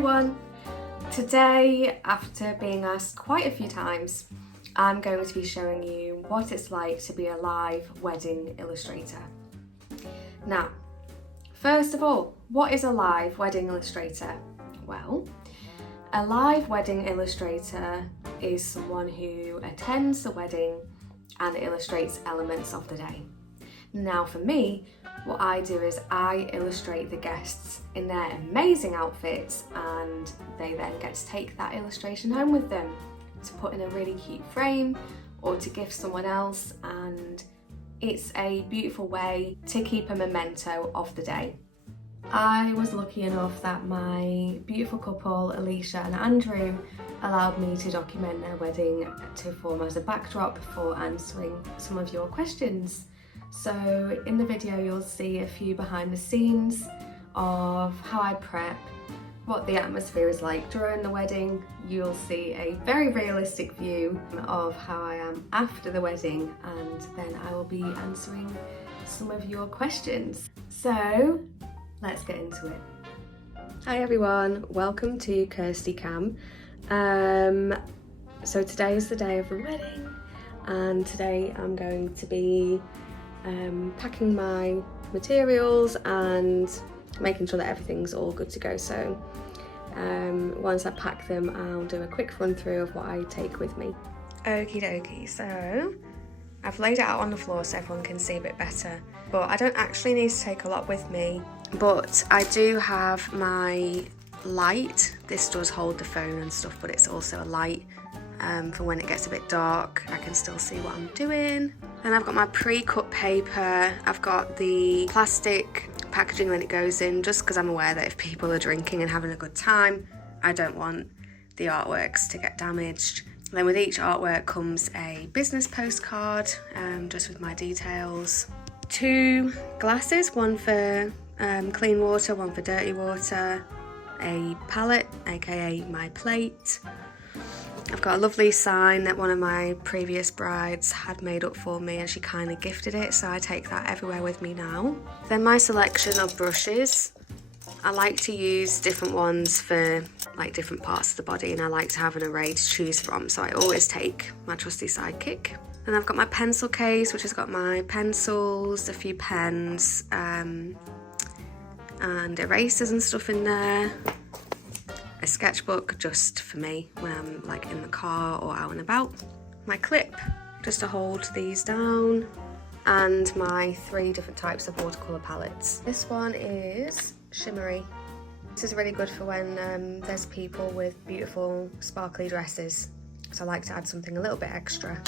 everyone! Today, after being asked quite a few times, I'm going to be showing you what it's like to be a live wedding illustrator. Now, first of all, what is a live wedding illustrator? Well, a live wedding illustrator is someone who attends the wedding and illustrates elements of the day. Now for me, what I do is I illustrate the guests in their amazing outfits, and they then get to take that illustration home with them to put in a really cute frame or to gift someone else, and it's a beautiful way to keep a memento of the day. I was lucky enough that my beautiful couple, Alicia and Andrew, allowed me to document their wedding to form as a backdrop for answering some of your questions. So in the video you'll see a few behind the scenes of how I prep, what the atmosphere is like during the wedding. You'll see a very realistic view of how I am after the wedding, and then I will be answering some of your questions. So let's get into it. Hi everyone, welcome to Kirsty Cam. So today is the day of the wedding, and today I'm going to be packing my materials and making sure that everything's all good to go. So once I pack them, I'll do a quick run through of what I take with me. Okie dokie, so I've laid it out on the floor so everyone can see a bit better, but I don't actually need to take a lot with me, but I do have my light. This does hold the phone and stuff, but it's also a light for when it gets a bit dark, I can still see what I'm doing. Then I've got my pre-cut paper, I've got the plastic packaging when it goes in, just because I'm aware that if people are drinking and having a good time, I don't want the artworks to get damaged. Then with each artwork comes a business postcard, just with my details. 2 glasses, one for clean water, one for dirty water, a palette, aka my plate. I've got a lovely sign that one of my previous brides had made up for me, and she kindly gifted it, so I take that everywhere with me now. Then my selection of brushes. I like to use different ones for like different parts of the body, and I like to have an array to choose from, so I always take my trusty Sidekick. Then I've got my pencil case, which has got my pencils, a few pens, and erasers and stuff in there. A sketchbook just for me when I'm like in the car or out and about. My clip just to hold these down, and my 3 different types of watercolour palettes. This one is shimmery. This is really good for when there's people with beautiful sparkly dresses, so I like to add something a little bit extra.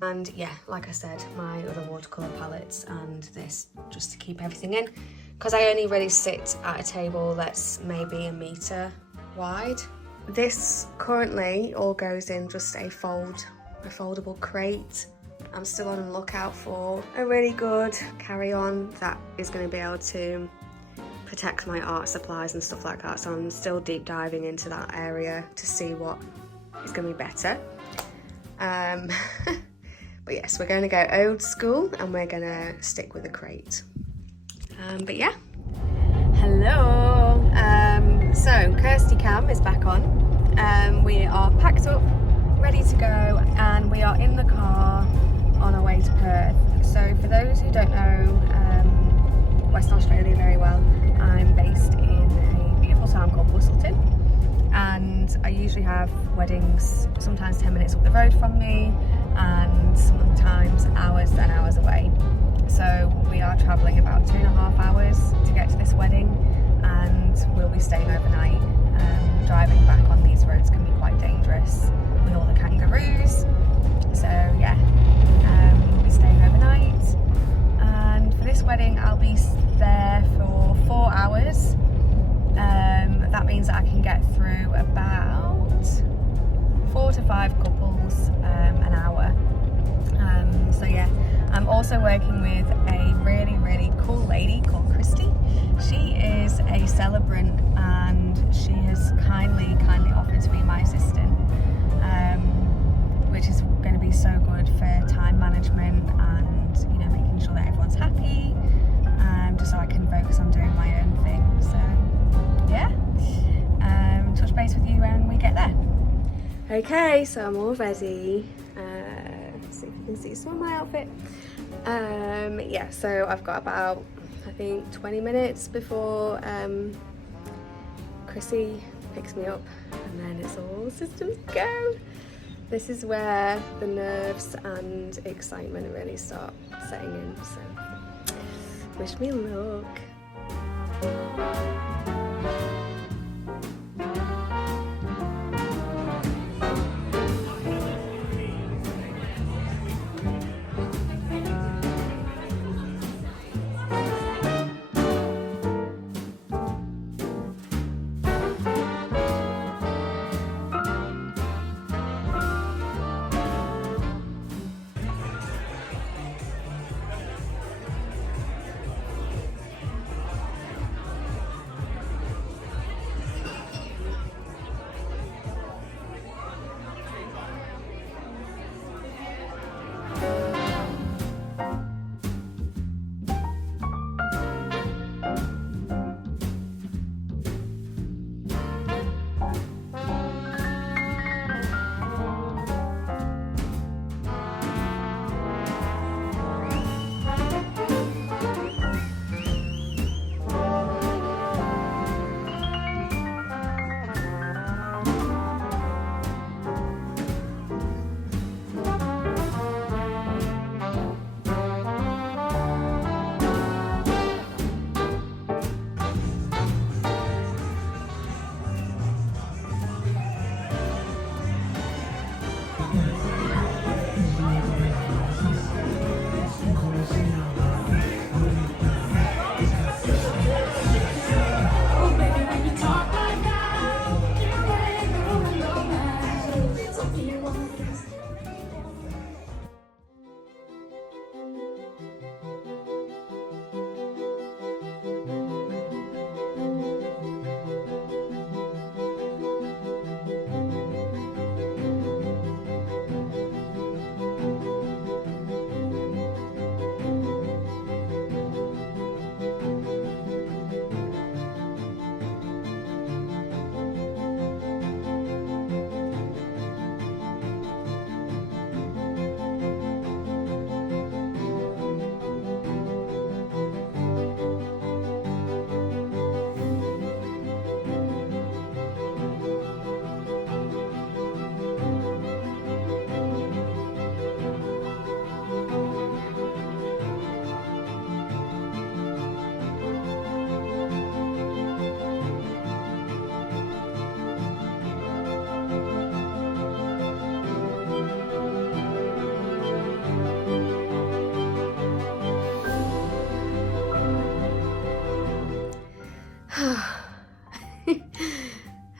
And yeah, like I said, my other watercolour palettes and this just to keep everything in, because I only really sit at a table that's maybe 1 metre wide. This currently all goes in just a foldable crate. I'm still on the lookout for a really good carry-on that is going to be able to protect my art supplies and stuff like that, so I'm still deep diving into that area to see what is going to be better. But yes, we're going to go old school and we're going to stick with a crate. But yeah. Hello. So Kirsty Cam is back on. We are packed up, ready to go, and we are in the car on our way to Perth. So for those who don't know Western Australia very well, I'm based in a beautiful town called Busselton, and I usually have weddings sometimes 10 minutes up the road from me, and sometimes hours and hours away. So we are travelling about 2.5 hours to get to this wedding, and we'll be staying overnight. Driving back on these roads can be quite dangerous with all the kangaroos. So yeah, we'll be staying overnight, and for this wedding I'll be there for 4 hours. That means that I can get through about 4 to 5 couples an hour. So yeah, I'm also working with a really cool lady called Christy. She is a celebrant, and she has kindly offered to be my assistant, which is going to be so good for time management and, you know, making sure that everyone's happy, just so I can focus on doing my own thing. So yeah, touch base with you when we get there. Okay, so I'm all ready. See if you can see some of my outfit. Yeah, so I've got about, I think, 20 minutes before Chrissy picks me up, and then it's all systems go. This is where the nerves and excitement really start setting in, so wish me luck.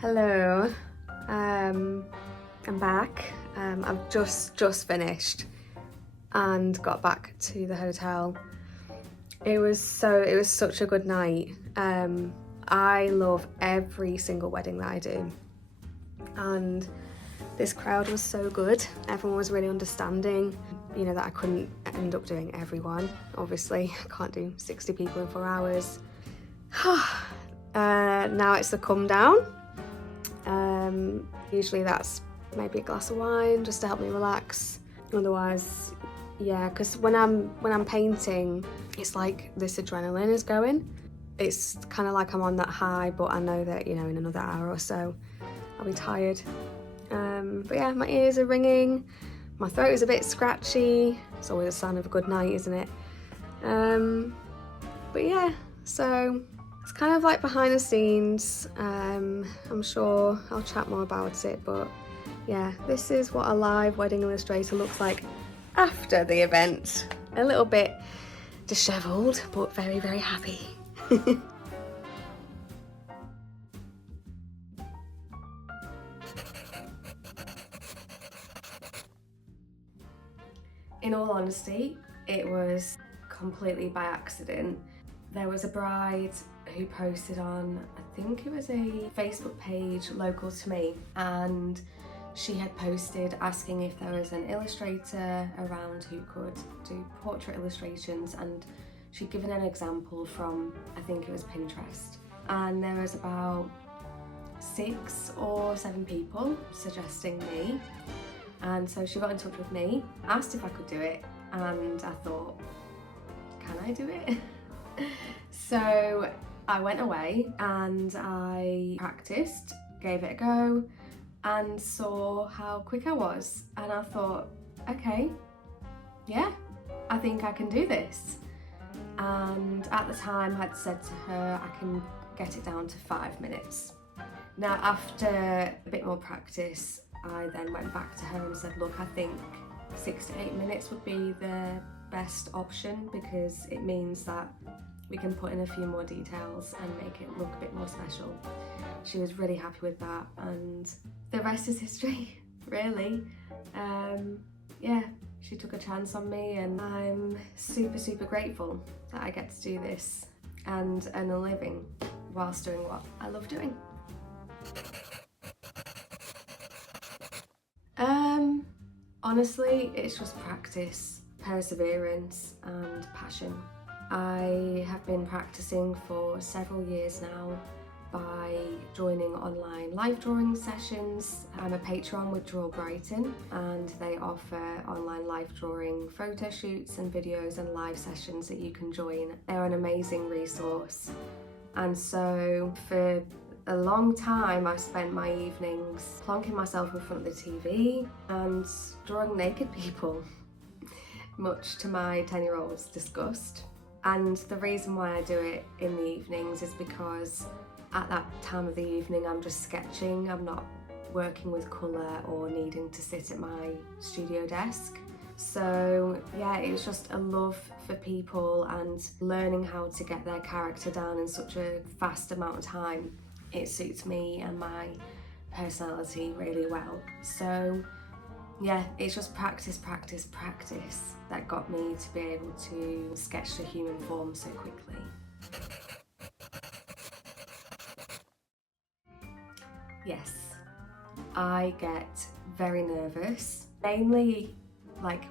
Hello, I'm back. I've just finished and got back to the hotel. It was such a good night. I love every single wedding that I do, and this crowd was so good. Everyone was really understanding. You know that I couldn't end up doing everyone. Obviously, I can't do 60 people in 4 hours. Now it's the come down. Usually that's maybe a glass of wine just to help me relax. Otherwise, yeah, because when I'm painting, it's like this adrenaline is going. It's kind of like I'm on that high, but I know that, you know, in another hour or so I'll be tired. But yeah, my ears are ringing, my throat is a bit scratchy. It's always a sign of a good night, isn't it? But yeah, so it's kind of like behind the scenes. I'm sure I'll chat more about it, but yeah, this is what a live wedding illustrator looks like after the event. A little bit dishevelled, but very, very happy. In all honesty, it was completely by accident. There was a bride who posted on, I think it was a Facebook page local to me, and she had posted asking if there was an illustrator around who could do portrait illustrations, and she'd given an example from, I think it was Pinterest. And there was about 6 or 7 people suggesting me, and so she got in touch with me, asked if I could do it, and I thought, can I do it? So I went away and I practiced, gave it a go, and saw how quick I was, and I thought, okay, yeah, I think I can do this. And at the time I'd said to her I can get it down to 5 minutes. Now after a bit more practice, I then went back to her and said, look, I think 6 to 8 minutes would be the best option, because it means that we can put in a few more details and make it look a bit more special. She was really happy with that, and the rest is history, really. Yeah, she took a chance on me, and I'm super grateful that I get to do this and earn a living whilst doing what I love doing. Honestly, it's just practice, perseverance and passion. I have been practicing for several years now by joining online live drawing sessions. I'm a patron with Draw Brighton, and they offer online live drawing photo shoots and videos and live sessions that you can join. They're an amazing resource, and so for a long time I spent my evenings plonking myself in front of the TV and drawing naked people, much to my 10-year-old's disgust. And the reason why I do it in the evenings is because at that time of the evening I'm just sketching. I'm not working with colour or needing to sit at my studio desk. So yeah, it was just a love for people and learning how to get their character down in such a fast amount of time. It suits me and my personality really well. So yeah, it's just practice that got me to be able to sketch the human form so quickly. Yes, I get very nervous, mainly like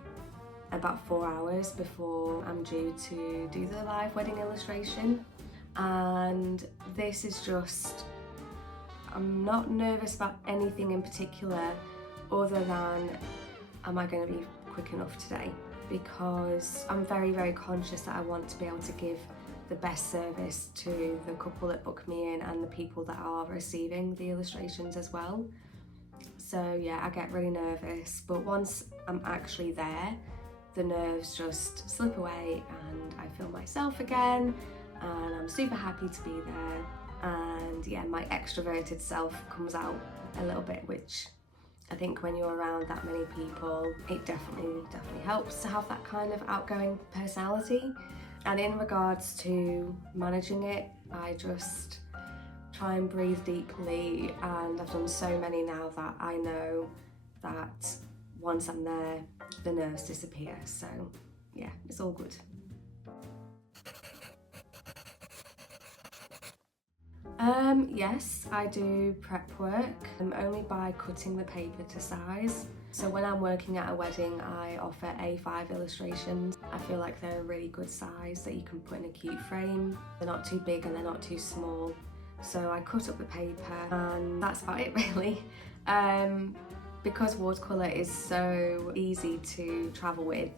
about 4 hours before I'm due to do the live wedding illustration. And this is just, I'm not nervous about anything in particular other than, am I going to be quick enough today? Because I'm very conscious that I want to be able to give the best service to the couple that book me in and the people that are receiving the illustrations as well. So yeah, I get really nervous, but once I'm actually there, the nerves just slip away and I feel myself again, and I'm super happy to be there. And yeah, my extroverted self comes out a little bit, which I think when you're around that many people, it definitely helps to have that kind of outgoing personality. And in regards to managing it, I just try and breathe deeply, and I've done so many now that I know that once I'm there, the nerves disappear. So yeah, it's all good. Yes, I do prep work, only by cutting the paper to size. So when I'm working at a wedding, I offer A5 illustrations. I feel like they're a really good size that you can put in a cute frame. They're not too big and they're not too small. So I cut up the paper and that's about it really. Because watercolour is so easy to travel with,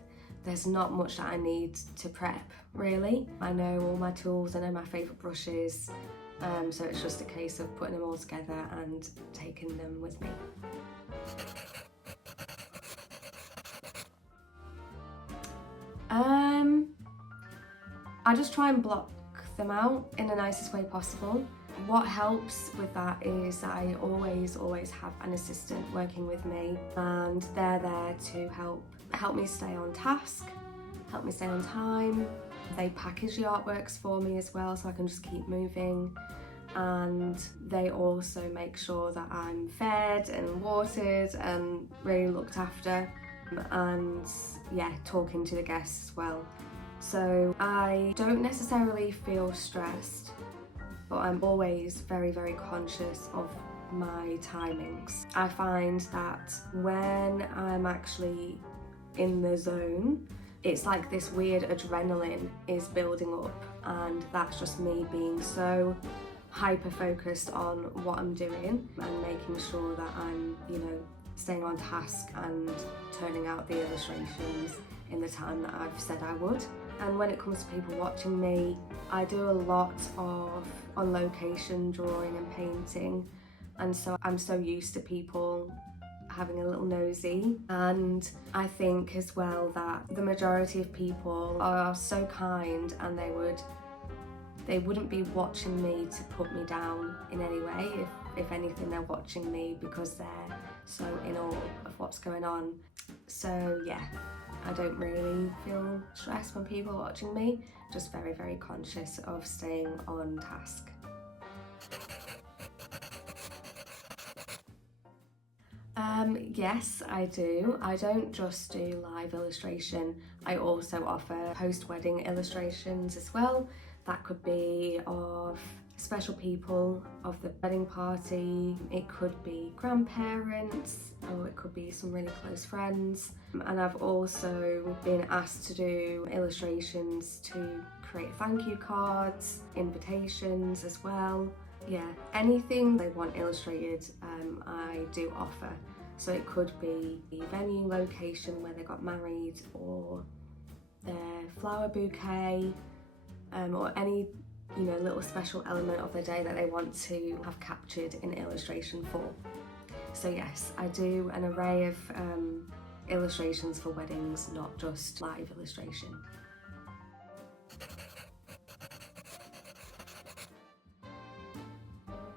there's not much that I need to prep really. I know all my tools, I know my favourite brushes, so it's just a case of putting them all together and taking them with me. I just try and block them out in the nicest way possible. What helps with that is that I always have an assistant working with me, and they're there to help me stay on task, help me stay on time. They package the artworks for me as well, so I can just keep moving. And they also make sure that I'm fed and watered and really looked after, and yeah, talking to the guests as well. So I don't necessarily feel stressed, but I'm always very conscious of my timings. I find that when I'm actually in the zone, it's like this weird adrenaline is building up, and that's just me being so hyper focused on what I'm doing and making sure that I'm, staying on task and turning out the illustrations in the time that I've said I would. And when it comes to people watching me, I do a lot of on location drawing and painting, and so I'm so used to people having a little nosy. And I think as well that the majority of people are so kind, and they wouldn't be watching me to put me down in any way. If anything, they're watching me because they're so in awe of what's going on. So yeah, I don't really feel stressed when people are watching me, just very, very conscious of staying on task. Yes, I do. I don't just do live illustration. I also offer post-wedding illustrations as well. That could be of special people of the wedding party, it could be grandparents, or it could be some really close friends. And I've also been asked to do illustrations to create thank you cards, invitations as well. Yeah, anything they want illustrated, I do offer. So it could be the venue location where they got married, or their flower bouquet, or any little special element of the day that they want to have captured in illustration for. So yes, I do an array of illustrations for weddings, not just live illustration.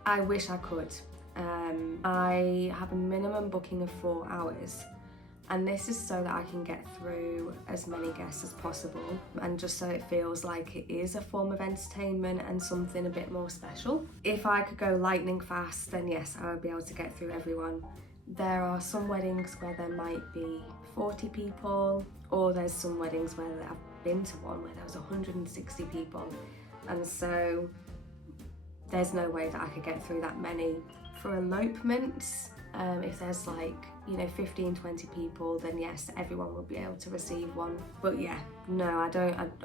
I wish I could. I have a minimum booking of 4 hours, and this is so that I can get through as many guests as possible, and just so it feels like it is a form of entertainment and something a bit more special. If I could go lightning fast, then yes, I would be able to get through everyone. There are some weddings where there might be 40 people, or there's some weddings where I've been to one where there was 160 people, and so there's no way that I could get through that many. For elopements, if there's 15-20 people, then yes, everyone will be able to receive one. But yeah, no,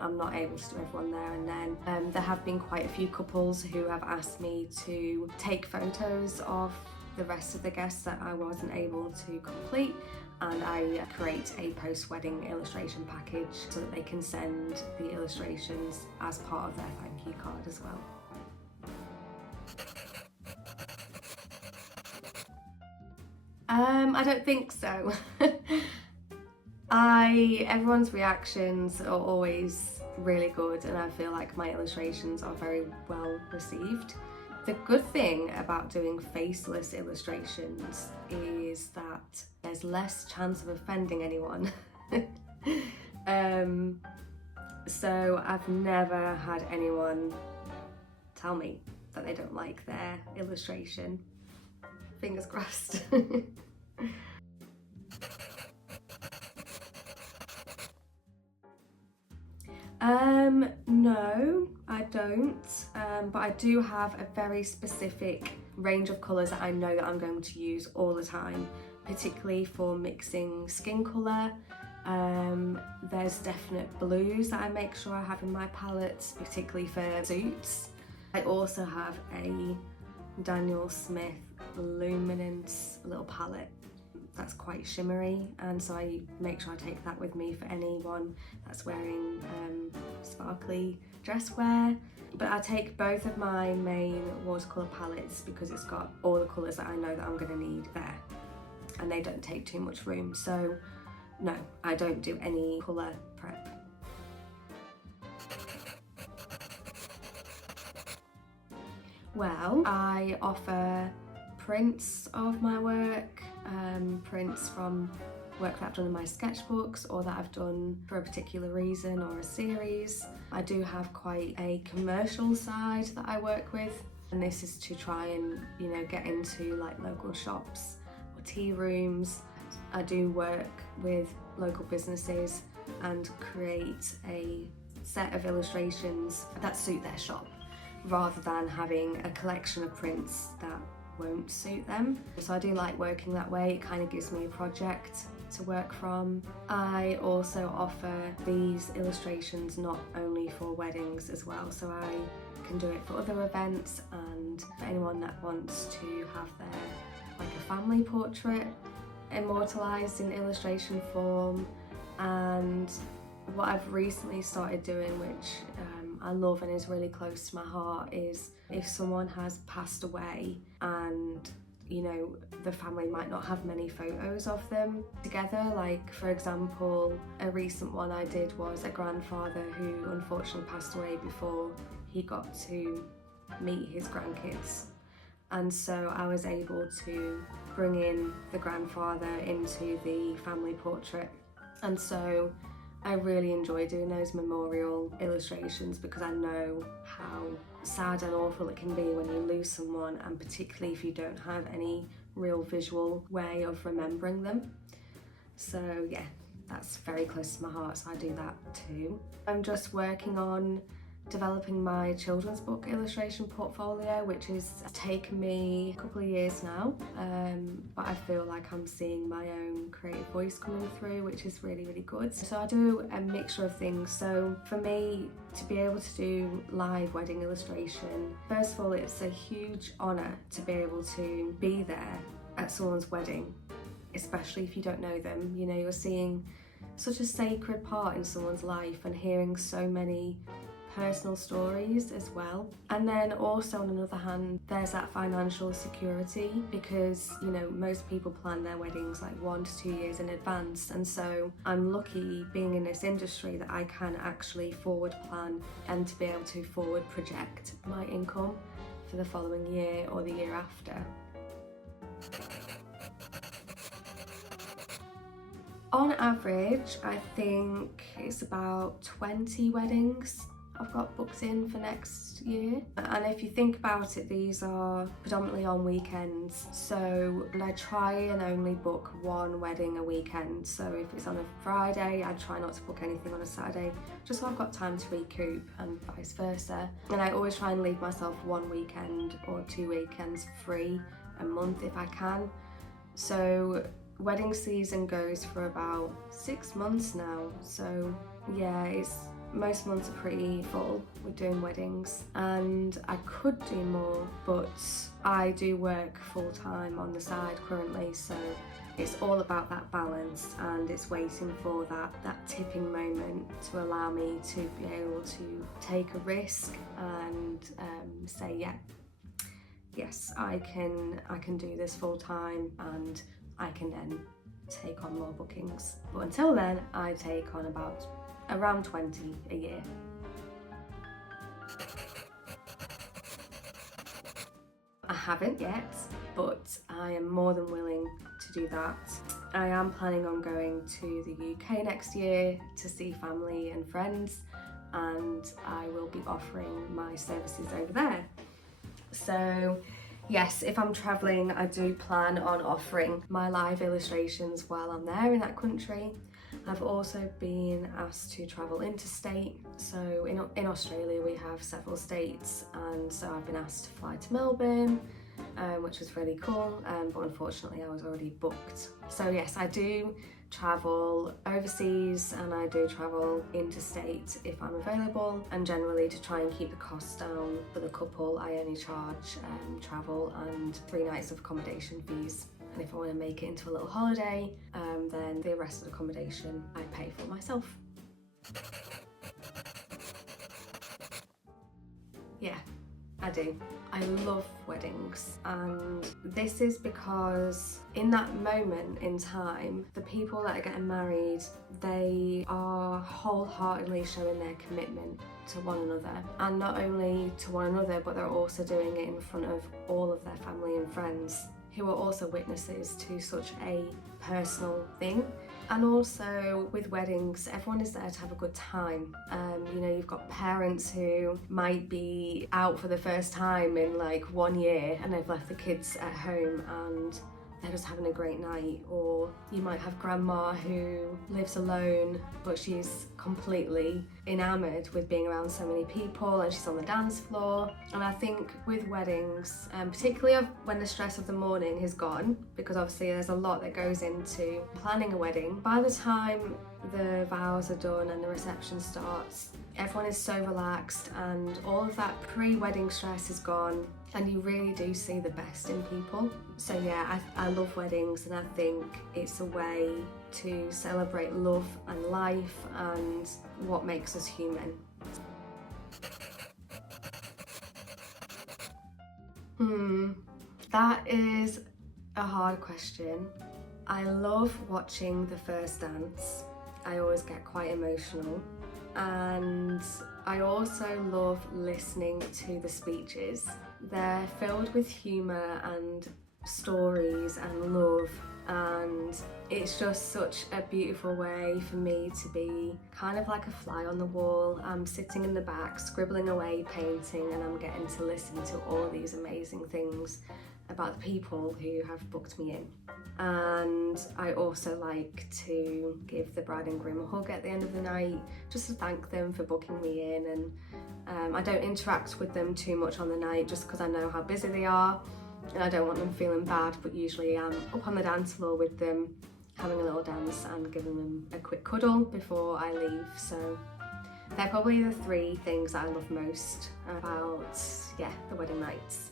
I'm not able to do everyone there and then. There have been quite a few couples who have asked me to take photos of the rest of the guests that I wasn't able to complete, and I create a post-wedding illustration package so that they can send the illustrations as part of their thank you card as well. I don't think so. Everyone's reactions are always really good, and I feel like my illustrations are very well received. The good thing about doing faceless illustrations is that there's less chance of offending anyone. So I've never had anyone tell me that they don't like their illustration. Fingers crossed. No, I don't, but I do have a very specific range of colours that I know that I'm going to use all the time, particularly for mixing skin colour. There's definite blues that I make sure I have in my palettes, particularly for suits. I also have a Daniel Smith Luminance little palette that's quite shimmery, and so I make sure I take that with me for anyone that's wearing sparkly dress wear. But I take both of my main watercolour palettes because it's got all the colours that I know that I'm going to need there, and they don't take too much room. So no, I don't do any colour prep. Well, I offer prints of my work, prints from work that I've done in my sketchbooks or that I've done for a particular reason or a series. I do have quite a commercial side that I work with, and this is to try and get into local shops or tea rooms. I do work with local businesses and create a set of illustrations that suit their shop, rather than having a collection of prints that won't suit them. So I do like working that way. It kind of gives me a project to work from. I also offer these illustrations not only for weddings as well, so I can do it for other events and for anyone that wants to have their like a family portrait immortalised in illustration form. And what I've recently started doing, which I love and is really close to my heart, is if someone has passed away and you know the family might not have many photos of them together. Like for example, a recent one I did was a grandfather who unfortunately passed away before he got to meet his grandkids, and so I was able to bring in the grandfather into the family portrait. And so I really enjoy doing those memorial illustrations because I know how sad and awful it can be when you lose someone, and particularly if you don't have any real visual way of remembering them. So yeah, that's very close to my heart, so I do that too. I'm just working on developing my children's book illustration portfolio, which has taken me a couple of years now, but I feel like I'm seeing my own creative voice coming through, which is really, really good. So I do a mixture of things. So for me to be able to do live wedding illustration, first of all, it's a huge honour to be able to be there at someone's wedding, especially if you don't know them. You know, you're seeing such a sacred part in someone's life and hearing so many personal stories as well. And then also on the other hand, there's that financial security, because you know most people plan their weddings like 1 to 2 years in advance, and so I'm lucky being in this industry that I can actually forward plan and to be able to forward project my income for the following year or the year after. On average, I think it's about 20 weddings I've got booked in for next year. And if you think about it, these are predominantly on weekends, so I try and only book one wedding a weekend. So if it's on a Friday, I try not to book anything on a Saturday, just so I've got time to recoup, and vice versa. And I always try and leave myself 1 weekend or 2 weekends free a month if I can. So wedding season goes for about 6 months now, so yeah, most months are pretty full with doing weddings, and I could do more, but I do work full-time on the side currently, so it's all about that balance, and it's waiting for that tipping moment to allow me to be able to take a risk and say, yeah, yes, I can do this full-time, and I can then take on more bookings. But until then, I take on around 20 a year. I haven't yet, but I am more than willing to do that. I am planning on going to the UK next year to see family and friends, and I will be offering my services over there. So yes, if I'm travelling, I do plan on offering my live illustrations while I'm there in that country. I've also been asked to travel interstate. So in Australia we have several states, and so I've been asked to fly to Melbourne, which was really cool, but unfortunately I was already booked. So yes, I do travel overseas and I do travel interstate if I'm available, and generally to try and keep the costs down for the couple, I only charge travel and 3 nights of accommodation fees. And if I want to make it into a little holiday, then the rest of the accommodation I pay for myself. Yeah, I do. I love weddings, and this is because in that moment in time, the people that are getting married, they are wholeheartedly showing their commitment to one another, and not only to one another, but they're also doing it in front of all of their family and friends, who are also witnesses to such a personal thing. And also with weddings, everyone is there to have a good time. You know, you've got parents who might be out for the first time in like 1 year, and they've left the kids at home, and they're just having a great night. Or you might have grandma who lives alone, but she's completely enamoured with being around so many people and she's on the dance floor. And I think with weddings, particularly when the stress of the morning is gone, because obviously there's a lot that goes into planning a wedding, by the time the vows are done and the reception starts, everyone is so relaxed and all of that pre-wedding stress is gone, and you really do see the best in people. So yeah, I love weddings, and I think it's a way to celebrate love and life and what makes us human. That is a hard question. I love watching the first dance. I always get quite emotional, and I also love listening to the speeches. They're filled with humour and stories and love, and it's just such a beautiful way for me to be kind of like a fly on the wall. I'm sitting in the back scribbling away, painting, and I'm getting to listen to all these amazing things about the people who have booked me in. And I also like to give the bride and groom a hug at the end of the night, just to thank them for booking me in. And I don't interact with them too much on the night, just because I know how busy they are and I don't want them feeling bad, but usually I'm up on the dance floor with them, having a little dance and giving them a quick cuddle before I leave. So they're probably the three things that I love most about, the wedding nights.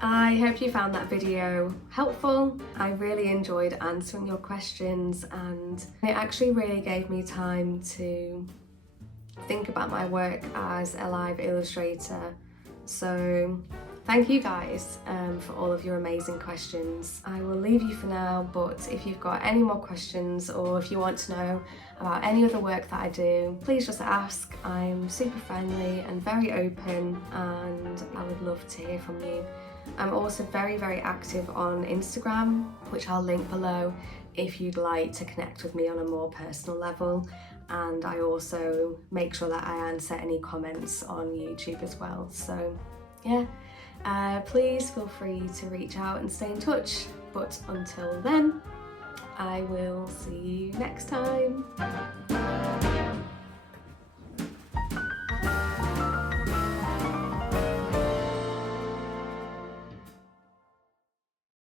I hope you found that video helpful. I really enjoyed answering your questions, and it actually really gave me time to think about my work as a live illustrator. So thank you guys for all of your amazing questions. I will leave you for now, but if you've got any more questions or if you want to know about any other work that I do, please just ask. I'm super friendly and very open, and I would love to hear from you. I'm also very, very active on Instagram, which I'll link below if you'd like to connect with me on a more personal level. And I also make sure that I answer any comments on YouTube as well. So yeah, please feel free to reach out and stay in touch. But until then, I will see you next time.